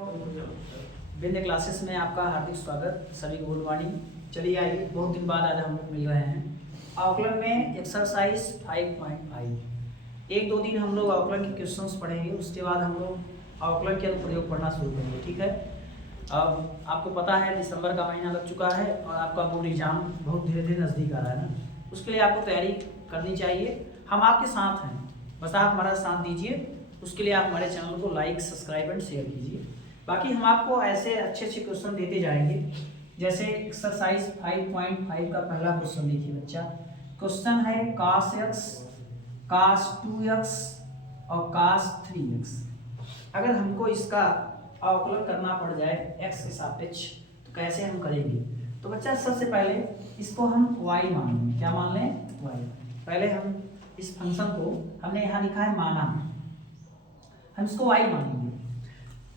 Vindhya classes में आपका हार्दिक स्वागत। सभी गुड मॉर्निंग। चलिए आइए, बहुत दिन बाद आज हम लोग मिल रहे हैं। आकलन में एक्सरसाइज 5.5 एक दो दिन हम लोग आकलन के क्वेश्चंस पढ़ेंगे, उसके बाद हम लोग आकलन के अनुप्रयोग पढ़ना शुरू करेंगे। ठीक है। अब आपको पता है दिसंबर का महीना लग चुका है और आपका बोर्ड एग्जाम बहुत धीरे धीरे नज़दीक आ रहा है ना, उसके लिए आपको तैयारी करनी चाहिए। हम आपके साथ हैं, बस आप हमारा साथ दीजिए। उसके लिए आप हमारे चैनल को लाइक, सब्सक्राइब एंड शेयर कीजिए। बाकी हम आपको ऐसे अच्छे अच्छे क्वेश्चन देते जाएंगे। जैसे एक्सरसाइज 5.5 का पहला क्वेश्चन देखिए बच्चा। क्वेश्चन है cos x, cos 2x और cos 3x। अगर हमको इसका अवकलन करना पड़ जाए x के सापेक्ष तो कैसे हम करेंगे? तो बच्चा सबसे पहले इसको हम y मान लें। क्या मान लें? y। पहले हम इस फंक्शन को, हमने यहाँ लिखा है माना, हम इसको y मानेंगे।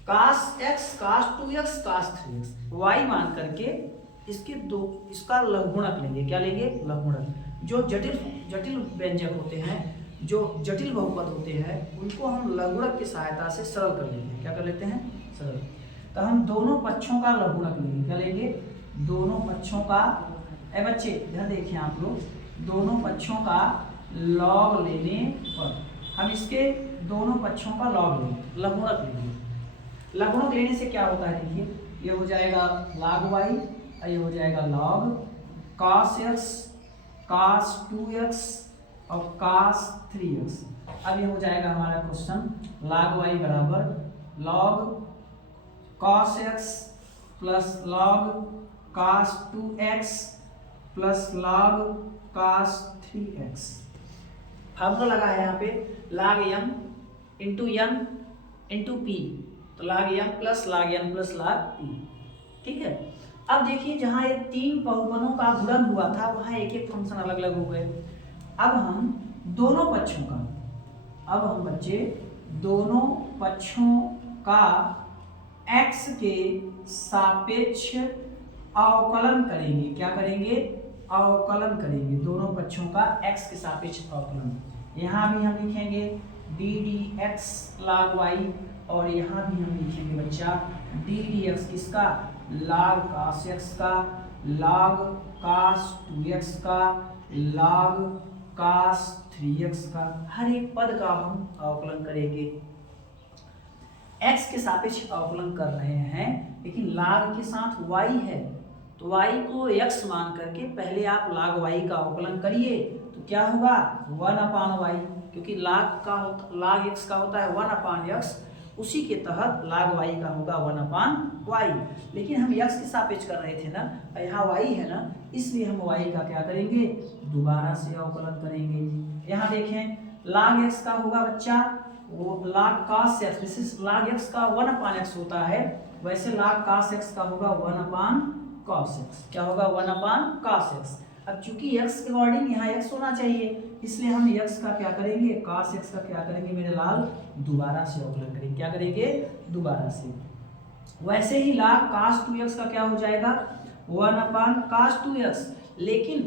cos x, cos 2x, cos 3x y मान करके इसका लघुगुणक लेंगे। क्या लेंगे? लघुगुणक। जो जटिल व्यंजक होते हैं, जो जटिल बहुपद होते हैं, उनको हम लघुगुणक की सहायता से सरल कर लेंगे। क्या कर लेते हैं? सरल। तो हम दोनों पक्षों का लघुगुणक लेंगे। क्या लेंगे? दोनों पक्षों का। बच्चे ध्यान देखिए आप लोग, दोनों पक्षों का लॉग लेने पर हम इसके दोनों पक्षों का लॉग लेंगे, लघुगुणक लेंगे। लघुगुणक लेने से क्या होता है? देखिए, ये हो जाएगा log y और ये हो जाएगा log cos x, cos 2x और cos 3x। अब ये हो जाएगा हमारा क्वेश्चन log y बराबर log cos x plus log cos 2x plus log cos 3x। Formula लगा है यहाँ पे log m into n into p, तो log m plus log n plus log p। ठीक है। अब देखिए, जहाँ ये तीन बहुपदों का गुणन हुआ था वहाँ एक एक फंक्शन अलग अलग हो गए। अब हम दोनों पक्षों का, अब हम बच्चे दोनों पक्षों का x के सापेक्ष अवकलन करेंगे। क्या करेंगे? अवकलन करेंगे। दोनों पक्षों का x के सापेक्ष अवकलन। यहाँ भी हम लिखेंगे डी dx log y और यहाँ भी हम लिखेंगे बच्चा डी dx किसका? log cos x का, log cos 2x का, log cos 3x का। हर एक पद का हम अवकलन करेंगे। x के सापेक्ष अवकलन कर रहे हैं, लेकिन log के साथ y है, तो y को x मान करके पहले आप log y का अवकलन करिए। तो क्या होगा? 1/y, क्योंकि log x का होता है 1/x, उसी के तहत log y का होगा 1/y। लेकिन हम x के सापेक्ष कर रहे थे ना, यहाँ y है ना, इसलिए हम y का क्या करेंगे? दोबारा से अवकलन करेंगे। यहाँ देखें log x का होगा बच्चा वो log cos x, जैसे log x का 1/x होता है, वैसे log cos x का होगा 1/cos x। क्या होगा? 1/cos x। अब चूंकि x के अकॉर्डिंग यहाँ x होना चाहिए, इसलिए हम x का क्या करेंगे? cos x का क्या करेंगे मेरे लाल? दोबारा से अवकलन करेंगे। क्या करेंगे? दोबारा से। वैसे ही log cos 2x का क्या हो जाएगा? 1/cos 2x, लेकिन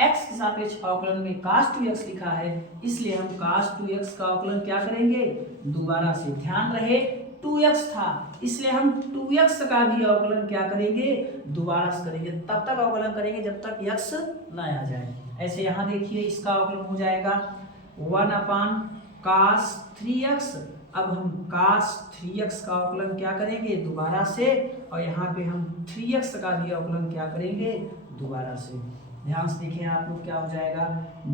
x के सापेक्ष अवकलन में cos 2x लिखा है, इसलिए हम cos 2x का अवकलन क्या करेंगे? दोबारा से। ध्यान रहे 2x था, इसलिए हम 2x का भी अवकलन क्या करेंगे? दोबारा से करेंगे। तब तक अवकलन करेंगे जब तक x न आ जाए। ऐसे यहाँ देखिए, इसका अवकलन हो जाएगा 1/cos 3x। अब हम cos 3x का अवकलन क्या करेंगे? दोबारा से। और यहाँ पे हम 3x का भी अवकलन क्या करेंगे? दोबारा से। ध्यान से देखें आप लोग, क्या हो जाएगा?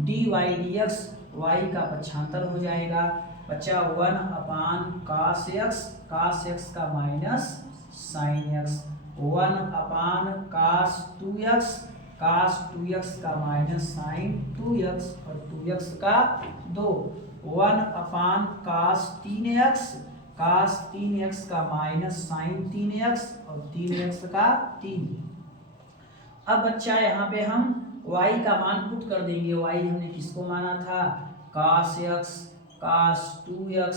dy dx y का पक्षांतर हो जाएगा बच्चा 1/cos x, cos x का minus sin x, 1/cos 2x, cos 2x का माइनस sin 2x और 2x का 2, 1/cos 3x, cos 3x का माइनस sin 3x और 3x का 3। अब बच्चा यहाँ पे हम y का मान पुट कर देंगे। y हमने किसको माना था? cos x, cos 2x,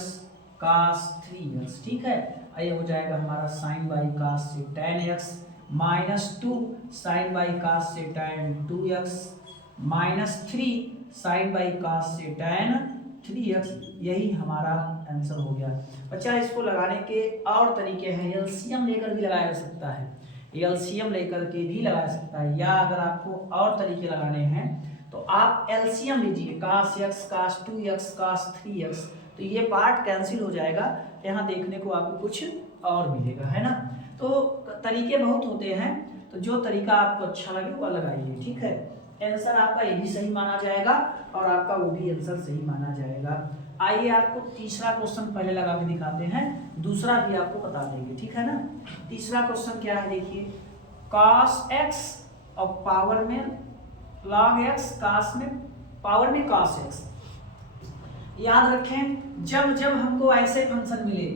cos 3x। ठीक है। ये हो जाएगा हमारा sin बाई cos से tan x, minus 2 sin by cos से tan 2x, minus 3 sin by cos से tan 3x, यही हमारा आंसर हो गया। बच्चा इसको लगाने के और तरीके हैं, एलसीएम लेकर भी लगाया जा सकता है, एलसीएम लेकर के भी लगाया जा सकता है, या अगर आपको और तरीके लगाने हैं तो आप एलसीएम लीजिए, cos x, cos 2x, cos 3x, तो ये पार्ट कैंसिल हो जाएगा, यहाँ देखने को आपको कुछ और मिलेगा, है ना। तो तरीके बहुत होते हैं, तो जो तरीका आपको अच्छा लगे वो लगाइए, ठीक है। आंसर आपका ये भी सही माना जाएगा और आपका वो भी आंसर सही माना जाएगा। आइए आपको तीसरा क्वेश्चन पहले लगा के दिखाते हैं, दूसरा भी आपको बता देंगे, ठीक है ना। तीसरा क्वेश्चन क्या है देखिए, cos x और पावर में log x, cos में पावर में cos x। याद रखें, जब जब हमको ऐसे फंक्शन मिले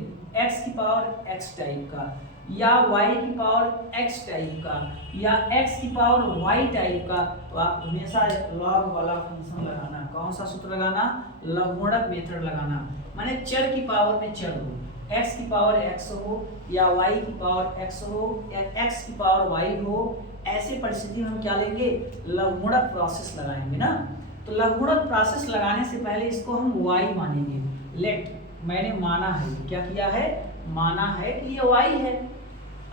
x की पावर x टाइप का, या y की पावर x टाइप का, या x की पावर y टाइप का, तो आप हमेशा log वाला फंक्शन लगाना। कौन सा सूत्र लगाना? लघुगणक मेथड लगाना, माने चर की पावर में चर हो, x की पावर x हो या y की पावर x हो या x की पावर y हो, ऐसी परिस्थिति में हम क्या लेंगे? लघुगणक प्रोसेस लगाएंगे ना। तो लघुगणक प्रोसेस लगाने से पहले इसको हम y मानेंगे। लेट, मैंने माना है, क्या किया है? माना है कि ये y है।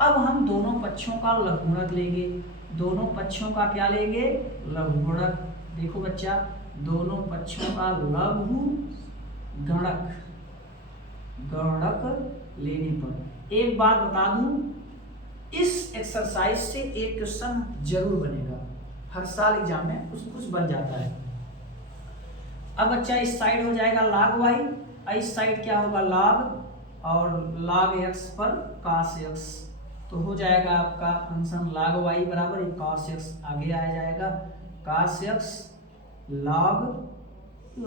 अब हम दोनों पक्षों का लघुगणक लेंगे, दोनों पक्षों का क्या लेंगे? लघुगणक। देखो बच्चा, दोनों पक्षों का लघुगणक लेने पर एक बात बता दूं, इस एक्सरसाइज से एक क्वेश्चन जरूर बनेगा, हर साल एग्जाम में कुछ कुछ बन जाता है। अब बच्चा इस साइड हो जाएगा log y, इस साइड क्या होगा? log, और log x पर cos x, तो हो जाएगा आपका फंक्शन log y बराबर cos x, आगे आ जाएगा cos x log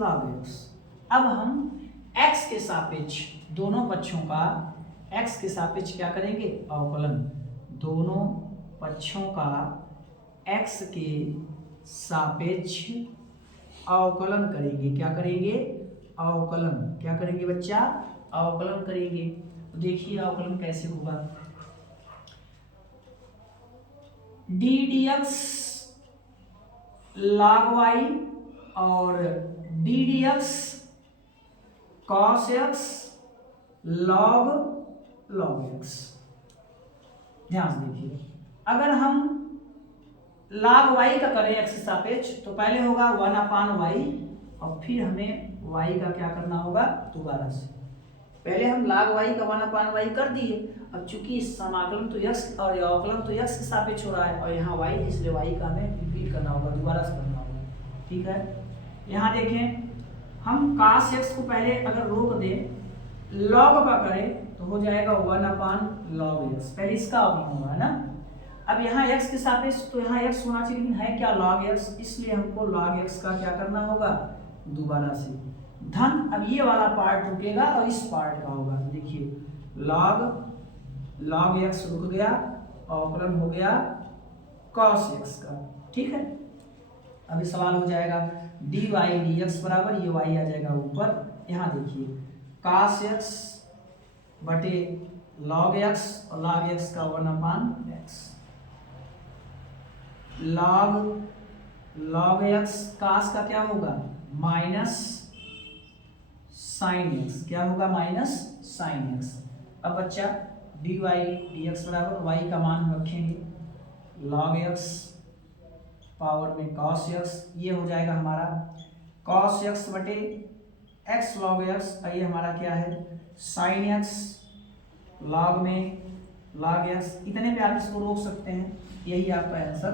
x। अब हम x के सापेक्ष दोनों पक्षों का x के सापेक्ष क्या करेंगे? अवकलन। दोनों पक्षों का x के सापेक्ष अवकलन करेंगे। क्या करेंगे? अवकलन। क्या करेंगे बच्चा? अवकलन करेंगे। तो देखिए अवकलन कैसे होगा, d dx log y और d dx cos x log x। ध्यान से देखिए, अगर हम log y का करें x के सापेक्ष तो पहले होगा 1/y और फिर हमें y का क्या करना होगा? दोबारा से। पहले हम log y का 1/y कर दिए, अब चूंकि समाकलन तो x और अवकलन तो x के सापेक्ष हो रहा है और यहाँ y, इसलिए y का हमें रिपीट करना होगा, दोबारा से करना होगा, ठीक है। यहाँ देखें, हम cos x को पहले अगर रोक दें, log का करें तो हो जाएगा 1/log x, पहले इसका अवकलन होगा, है ना। अब यहाँ x के सापेक्ष तो यहाँ x होना चाहिए, लेकिन है क्या? log x, इसलिए हमको log x का क्या करना होगा? दोबारा से धन। अब ये वाला पार्ट रुकेगा और इस पार्ट का होगा। देखिए log x रुक गया, अवकलन हो गया cos x का, ठीक है। अभी सवाल हो जाएगा dy dx बराबर, ये y आ जाएगा ऊपर। यहाँ देखिए cos x बटे log x और log x का 1/x, log x cos का क्या होगा? माइनस sin x, क्या होगा? Minus sin x। अब बच्चा dy dx बराबर y का मान हम रखेंगे log x पावर में cos x, ये हो जाएगा हमारा cos x बटे x log x, ये हमारा क्या है? sin x log में log x। इतने पे आप इसको रोक सकते हैं, यही आपका आंसर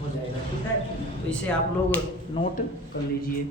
हो जाएगा, ठीक है। तो इसे आप लोग नोट कर लीजिए।